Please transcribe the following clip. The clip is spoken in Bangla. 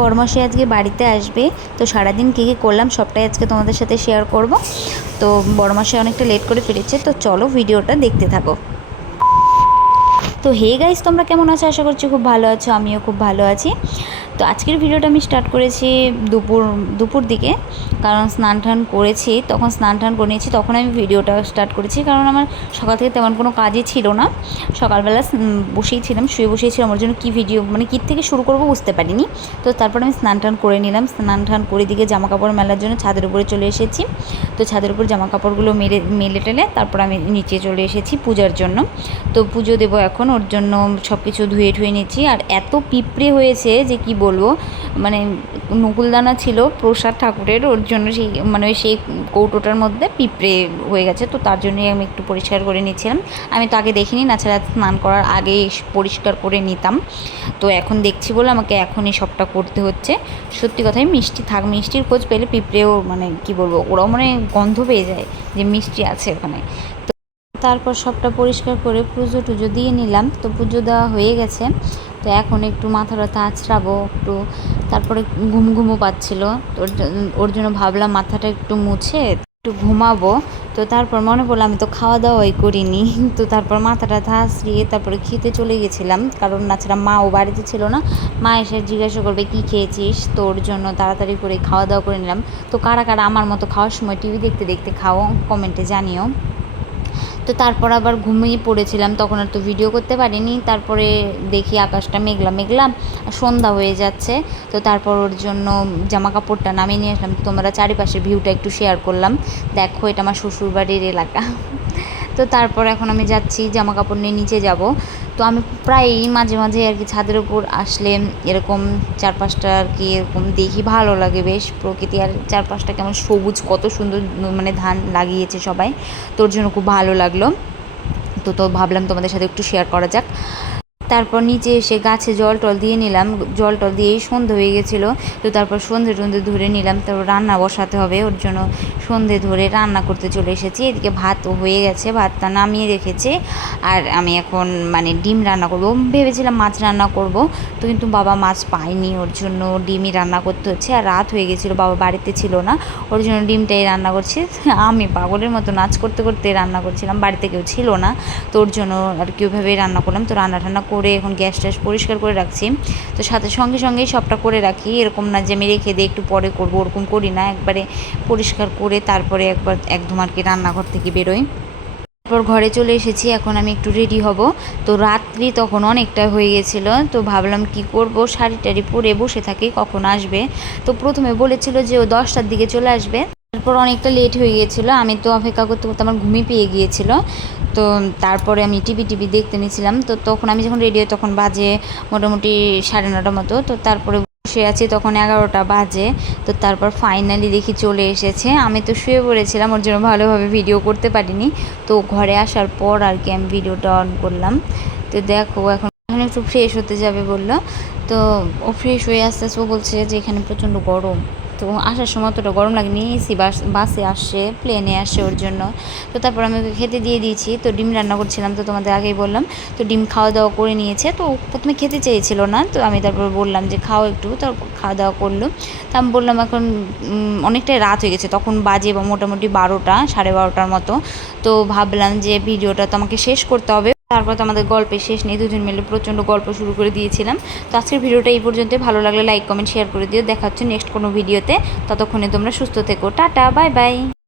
বড়মশাই আজকে বাড়িতে আসবে, তো সারাদিন কী কী করলাম সবটাই আজকে তোমাদের সাথে শেয়ার করব। তো বড়মশাই অনেকটা লেট করে ফিরেছে, তো চলো ভিডিওটা দেখতে থাকো। তো হে গাইস, তোমরা কেমন আছো? আশা করছি খুব ভালো আছো, আমিও খুব ভালো আছি। তো আজকের ভিডিওটা আমি স্টার্ট করেছি দুপুর দিকে, কারণ স্নান টান করেছি, তখন স্নান টান করে নিয়েছি, তখন আমি ভিডিওটা স্টার্ট করেছি। কারণ আমার সকাল থেকে তেমন কোনো কাজই ছিল না, সকালবেলা বসেই ছিলাম, শুয়ে বসেছিলাম, ওর জন্য কী ভিডিও মানে কী থেকে শুরু করবো বুঝতে পারিনি। তো তারপর আমি স্নান টান করে নিলাম, স্নান টান করে দিকে জামা কাপড় মেলার জন্য ছাদের উপরে চলে এসেছি। তো ছাদের উপর জামা কাপড়গুলো মেলে টেলে তারপর আমি নিচে চলে এসেছি পূজার জন্য। তো পুজো দেবো এখন, ওর জন্য সব কিছু ধুয়ে নিচ্ছি। আর এত পিঁপড়ে হয়েছে যে কি বলবো, মানে নকুলদানা ছিল প্রসাদ ঠাকুরের, ওর জন্য সেই কৌটোটার মধ্যে পিঁপড়ে হয়ে গেছে। তো তার জন্যই আমি একটু পরিষ্কার করে নিচ্ছিলাম। আমি তো আগে দেখিনি, না ছাড়া স্নান করার আগেই পরিষ্কার করে নিতাম। তো এখন দেখছি বলে আমাকে এখনই সবটা করতে হচ্ছে। সত্যি কথাই মিষ্টির খোঁজ পেলে পিঁপড়েও মানে কি বলবো, ওরাও মানে গন্ধ পেয়ে যায় যে মিষ্টি আছে ওখানে। তারপর সবটা পরিষ্কার করে পুজো টুজো দিয়ে নিলাম। তো পুজো দেওয়া হয়ে গেছে, তো এখন একটু মাথা ব্যথা আঁচড়াবো একটু, তারপরে ঘুমও পাচ্ছিলো। তো ওর জন্য ভাবলাম মাথাটা একটু মুছে একটু ঘুমাবো। তো তারপর মনে পড়লো আমি তো খাওয়া দাওয়াই করিনি। তো তারপর মাথাটা আঁচড়িয়ে তারপরে খেতে চলে গেছিলাম, কারণ নাছাড়া মাও বাড়িতে ছিল না। মা এসে জিজ্ঞাসা করবে কী খেয়েছিস, তো ওর জন্য তাড়াতাড়ি করে খাওয়া দাওয়া করে নিলাম। তো কারা কারা আমার মতো খাওয়ার সময় টিভি দেখতে দেখতে খাও, কমেন্টে জানিও। তো তারপর আবার ঘুমিয়ে পড়েছিলাম, তখন আর তো ভিডিও করতে পারিনি। তারপরে দেখি আকাশটা মেঘলা মেঘলা, সন্ধ্যা হয়ে যাচ্ছে। তো তারপর ওর জন্য জামা কাপড়টা নামিয়ে নিয়ে আসলাম। তোমরা চারিপাশের ভিউটা একটু শেয়ার করলাম, দেখো এটা আমার শ্বশুরবাড়ির এলাকা। তো তারপর এখন আমি যাচ্ছি জামা কাপড় নিয়ে নিচে যাব। তো আমি প্রায়ই মাঝে মাঝে আর কি ছাদের উপর আসলে এরকম চারপাশটা আর কি এরকম দেখি, ভালো লাগে বেশ প্রকৃতি। আর চারপাশটা কেমন সবুজ, কত সুন্দর মানে ধান লাগিয়েছে সবাই, তোর জন্য খুব ভালো লাগলো। তো ভাবলাম তোমাদের সাথে একটু শেয়ার করা যাক। তারপর নিচে এসে গাছে জল টল দিয়ে নিলাম, জল টল দিয়েই সন্ধে হয়ে গেছিলো। তো তারপর সন্ধে ধরে নিলাম, তারপর রান্না বসাতে হবে, ওর জন্য সন্ধে ধরে রান্না করতে চলে এসেছি। এদিকে ভাতও হয়ে গেছে, ভাতটা নামিয়ে রেখেছে। আর আমি এখন মানে ডিম রান্না করবো, ভেবেছিলাম মাছ রান্না করব, তো কিন্তু বাবা মাছ পায়নি, ওর জন্য ডিমই রান্না করতে হচ্ছে। আর রাত হয়ে গেছিলো, বাবা বাড়িতে ছিল না, ওর জন্য ডিমটাই রান্না করছি। আমি পাগলের মতো নাচ করতে করতে রান্না করছিলাম, বাড়িতে কেউ ছিল না, তো ওর জন্য আর কি ওইভাবেই রান্না করলাম। তো রান্না করে এখন গ্যাস ট্যাস পরিষ্কার করে রাখছি। তো সঙ্গেই সবটা করে রাখি, এরকম না যে আমি রেখে দিয়ে একটু পরে করবো, ওরকম করি না, একবারে পরিষ্কার করে তারপরে একদম আর কি রান্নাঘর থেকে বেরোই। তারপর ঘরে চলে এসেছি, এখন আমি একটু রেডি হব। তো রাত্রি তখন অনেকটা হয়ে গেছিলো, তো ভাবলাম কি করব, শাড়ি টাড়ি পরে বসে থাকি কখন আসবে। তো প্রথমে বলেছিল যে ও 10টার দিকে চলে আসবে, তারপর অনেকটা লেট হয়ে গিয়েছিলো, আমি তো অপেক্ষা করতে করতে আমার ঘুমিয়ে পেয়ে গিয়েছিলো। তো তারপরে আমি টিভি দেখতে নিয়েছিলাম। তো তখন আমি যখন রেডি হই তখন বাজে মোটামুটি 9:30 মতো। তো তারপরে বসে আছি, তখন 11টা বাজে। তো তারপর ফাইনালি দেখি চলে এসেছে। আমি তো শুয়ে পড়েছিলাম, ওর জন্য ভালোভাবে ভিডিও করতে পারিনি। তো ঘরে আসার পর আর কি আমি ভিডিওটা অন করলাম। তো দেখো এখন একটু ফ্রেশ হতে যাবে বললো। তো ও ফ্রেশ হয়ে আস্তে আস্তে ও বলছে যে এখানে প্রচণ্ড গরম। তো আসার সময় অতটা গরম লাগেনি, এসি বাসে আসছে, প্লেনে আসছে ওর জন্য। তো তারপর আমি ওকে খেতে দিয়ে দিয়েছি। তো ডিম রান্না করছিলাম, তো তোমাদের আগেই বললাম। তো ডিম খাওয়া দাওয়া করে নিয়েছে, তো প্রথমে খেতে চেয়েছিল না, তো আমি তারপর বললাম যে খাও একটু, তারপর খাওয়া দাওয়া করলো। তো আমি বললাম এখন অনেকটাই রাত হয়ে গেছে, তখন বাজে মোটামুটি 12টা 12:30 মতো। তো ভাবলাম যে ভিডিওটা তো আমাকে শেষ করতে হবে। তারপর তো আমাদের গল্পের শেষ নেই, দুজন মিলে প্রচণ্ড গল্প শুরু করে দিয়েছিলাম। তো আজকের ভিডিওটা এই পর্যন্ত, ভালো লাগলে লাইক কমেন্ট শেয়ার করে দিও। দেখা হচ্ছে নেক্সট কোনো ভিডিওতে, ততক্ষণে তোমরা সুস্থ থেকো, টাটা বাই বাই।